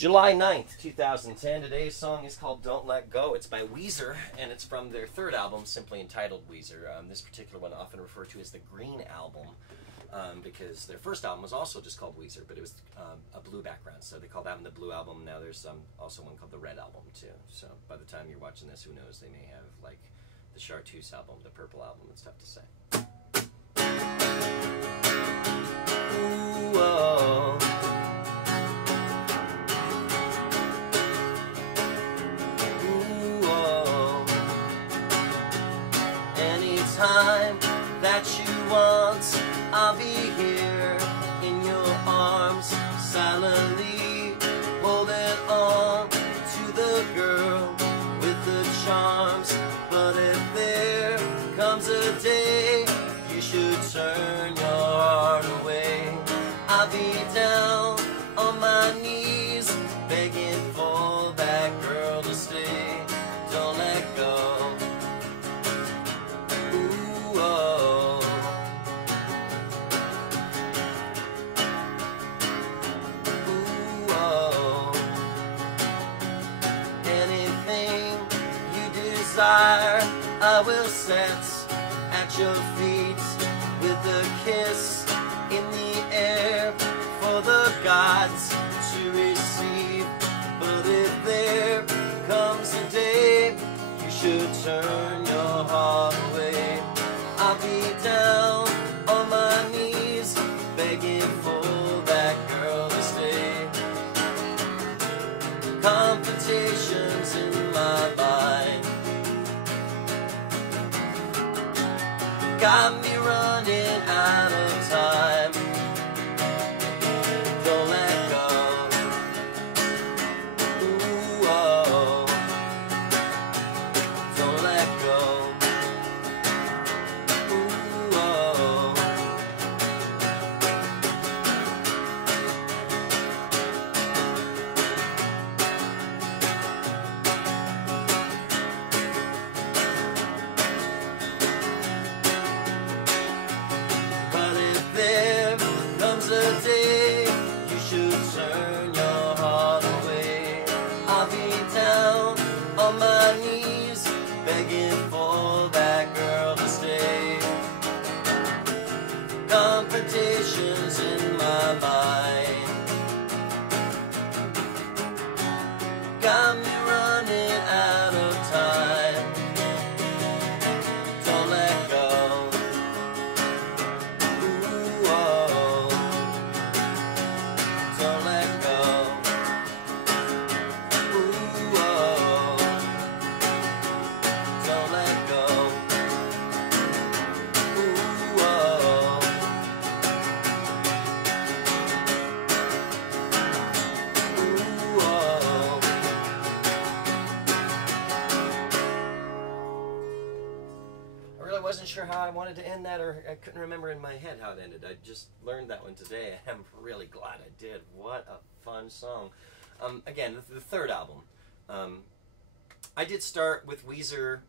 July 9th, 2010. Today's song is called Don't Let Go. It's by Weezer, and it's from their third album, simply entitled Weezer. This particular one often referred to as the Green Album, because their first album was also just called Weezer, but it was a blue background, so they called that one the Blue Album. Now there's also one called the Red Album, too. So by the time you're watching this, who knows, they may have, like, the Chartreuse album, the Purple Album. It's tough to say. Ooh, oh. Time that you want, I'll be here in your arms, silently holding on to the girl with the charms. But if there comes a day you should turn your heart away, I'll be down on my knees begging for that girl to stay. Don't let go. I will set at your feet with a kiss in the air for the gods to receive. But if there comes a day you should turn your heart away, I'll be down on my knees begging for that girl to stay. Confrontations in my mind got me running out of time. Don't let go. Ooh, oh. Don't let go. Ooh, oh. A day you should turn your heart away, I'll be down on my knees begging for that girl to stay. Confrontations in my mind got me running out of time. Don't let go. I wasn't sure how I wanted to end that, or I couldn't remember in my head how it ended. I just learned that one today, and I'm really glad I did. What a fun song. Again, the third album. I did start with Weezer.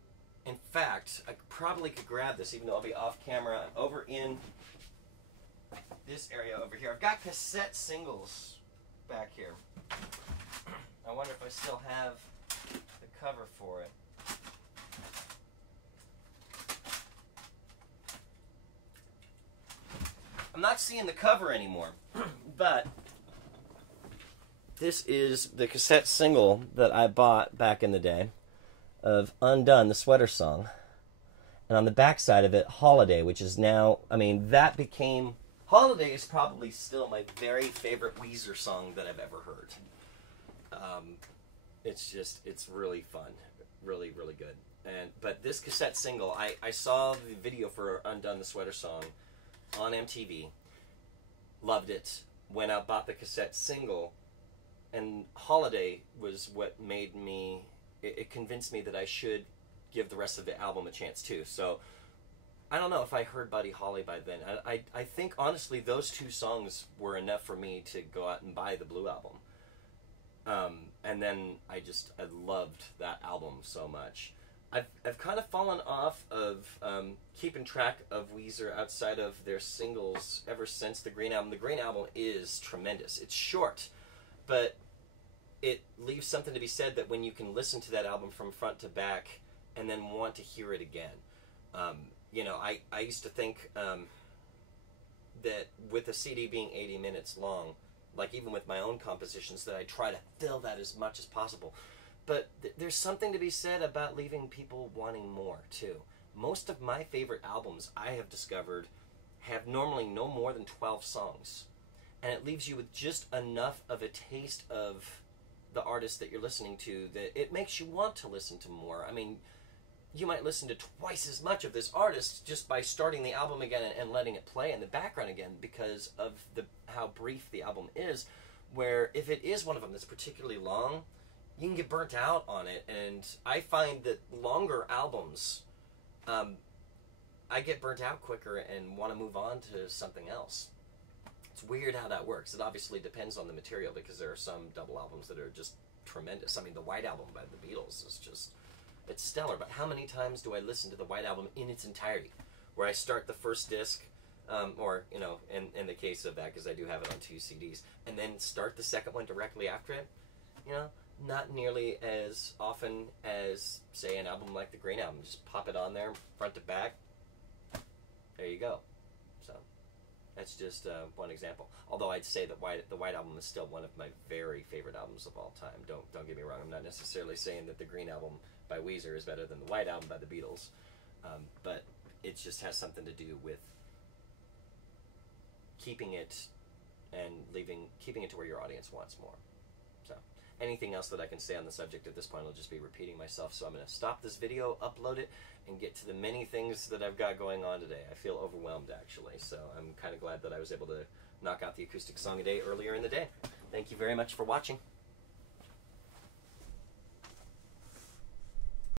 In fact, I probably could grab this, even though I'll be off camera, over in this area over here. I've got cassette singles back here. I wonder if I still have the cover for it. I'm not seeing the cover anymore, but this is the cassette single that I bought back in the day of Undone, the Sweater Song. And on the back side of it, Holiday, which is now, I mean, that became, Holiday is probably still my very favorite Weezer song that I've ever heard. It's really fun, really, really good. But this cassette single, I saw the video for Undone, the Sweater Song on MTV, loved it, went out, bought the cassette single, and Holiday was what made me, it convinced me that I should give the rest of the album a chance too. So I don't know if I heard Buddy Holly by then. I think honestly those two songs were enough for me to go out and buy the Blue Album. And then I loved that album so much. I've kind of fallen off of keeping track of Weezer outside of their singles ever since the Green Album. The Green Album is tremendous. It's short, but it leaves something to be said that when you can listen to that album from front to back and then want to hear it again. You know, I used to think that with a CD being 80 minutes long, like even with my own compositions, that I try to fill that as much as possible. But there's something to be said about leaving people wanting more, too. Most of my favorite albums, I have discovered, have normally no more than 12 songs. And it leaves you with just enough of a taste of the artist that you're listening to that it makes you want to listen to more. I mean, you might listen to twice as much of this artist just by starting the album again and letting it play in the background again because of how brief the album is, where if it is one of them that's particularly long, you can get burnt out on it. And I find that longer albums, I get burnt out quicker and want to move on to something else. It's weird how that works. It obviously depends on the material because there are some double albums that are just tremendous. I mean, the White Album by the Beatles is just, it's stellar. But how many times do I listen to the White Album in its entirety, where I start the first disc, or, you know, in the case of that, because I do have it on 2 CDs, and then start the second one directly after it? You know, not nearly as often as, say, an album like the Green Album. Just pop it on there, front to back. There you go. So that's just one example. Although I'd say that the White Album is still one of my very favorite albums of all time. Don't get me wrong. I'm not necessarily saying that the Green Album by Weezer is better than the White Album by the Beatles, but it just has something to do with keeping it and keeping it to where your audience wants more. So anything else that I can say on the subject at this point will just be repeating myself. So I'm going to stop this video, upload it, and get to the many things that I've got going on today. I feel overwhelmed, actually, so I'm kind of glad that I was able to knock out the acoustic song a day earlier in the day. Thank you very much for watching.